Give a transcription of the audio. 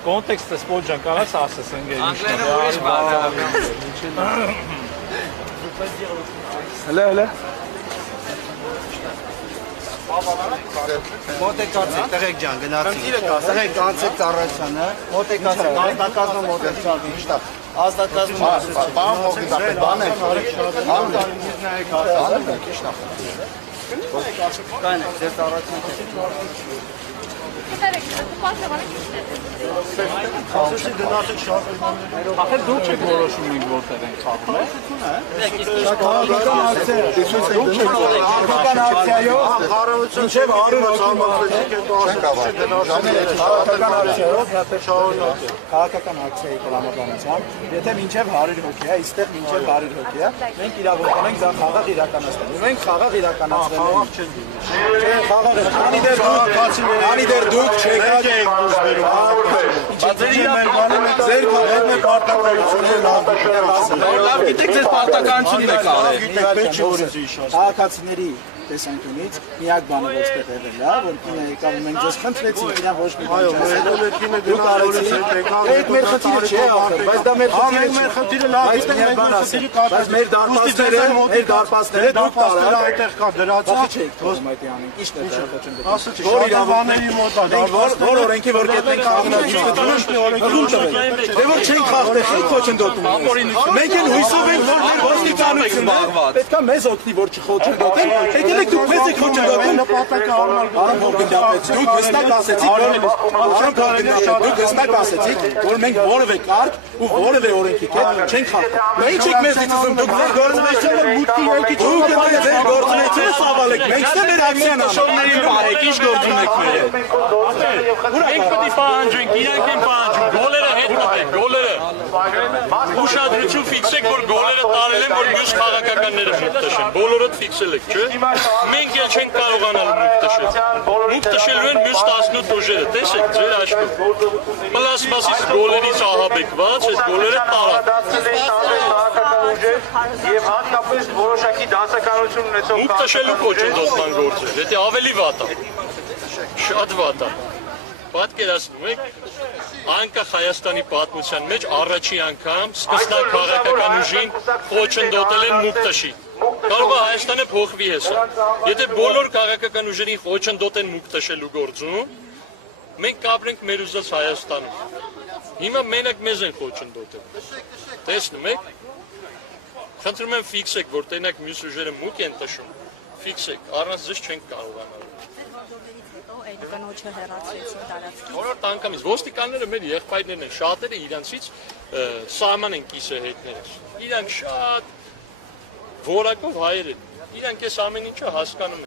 Կոնտեքստը սպոջան կարաս ասես ընկեր Հələ Մոտեկացեք, տղեկ ջան, գնացինք, տղեկ կանցեք ծառայությանը, մոտեկացեք, ազդակազմը մոտեցավ, իշտապ, ազդակազմը մոտեցավ, բան հոգիզապետ, բան եք, կանեք, ձեր ծառայությանը Ախր դուք չեք որոշում ենք որտեղ ենք խաղում, Քաղաքական ակցիայի տրամաբանությամբ, եթե մինչև 100 հոգի է, այստեղ մինչև 100 հոգի է, մենք իրավունք ունենք դա խաղաղ իրականացնել։ Մենք խաղաղ իրականացնել ենք։ Դուք չեք ձեր քաղաքն է պարտականությունը լավ գիտեք ձեր պարտականությունն եք արել քաղաքացիների տեսանկյունից միակ բանը ոչ տեղել է, որ կինը եկավ մենք ձեզ խնդրեցինք իրան ոչ մի բան դուք արեցիք այդ մեր խնդիրը չէ ախր բայց դա մեր խնդիրը լավ գիտենք բայց մեր դարպասները դուք տարել այդտեղ կա դրացա ոստի անենք ի՞նչ է դա որ իրավանների մոտ որ օրենքի որ գտնենք դե որ չենք խախտել խոչընդոտում մենք էլ հույսով ենք որ մեր ոստիկանությունը պետք է մեզ օգնի որ չխոչընդոտեն եկեք դուք մեզ եք խոչընդոտում դուք հստակ ասեցիք որ մենք որևէ կարգ ու որևէ օրենքի հետ չենք խախտում մենք չեք մեզ դիտում դուք ձեր գործունեությունը մուտքի եկի դուք ձեր գործունեությունը սավալեք մենք մեր ակցիան շորներին բարեք ինչ գործ ունեք մեր մենք պետք է պահանջենք իրանք են պահանջում գոլերը հետ մտեք գոլերը ուշադրություն ֆիքսեք որ գոլերը տարել են որ մյուս քաղաքականները մուտք տշեն բոլորդ ֆիքսել եք չէ մենք էլ չենք կարողանալ մուտք տշել մուտք տշելու են մյուս 18 ուժերը տեսեք ձեր աշխով պլաստմասից գոլերից ահաբեկված այս գոլերը տարած Եվ հատկապես որոշակի դասականություն ունեցող մուտք տշելու կոչընդոտման գործը եթե ավելի վատ է շատ վատ է պատկերացնում եք անկախ Հայաստանի պատմության մեջ առաջի անգամ սկսնակ քաղաքական ուժին խոչընդոտել են մուտք տշի կարող է Հայաստանը փոխվի հեսա եթե բոլոր քաղաքական ուժերին խոչընդոտեն մուտք տշելու գործում մենք կապրենք մեր ուզած Հայաստանում հիմա մենակ մեզ են խոչընդոտել տեսնում եք խնդրում եմ ֆիքսեք որ տենակ մյուս ուժերը մուտք են տշում ֆիքսեք առանց ձեզ չենք կարողանալ Որորդ անգամից ոստիկանները մեր եղբայրներն են շատերը իրանցից սահման են կիսը հետներս իրանք շատ որակով հայեր են իրանք ես ամեն ինչը հասկանում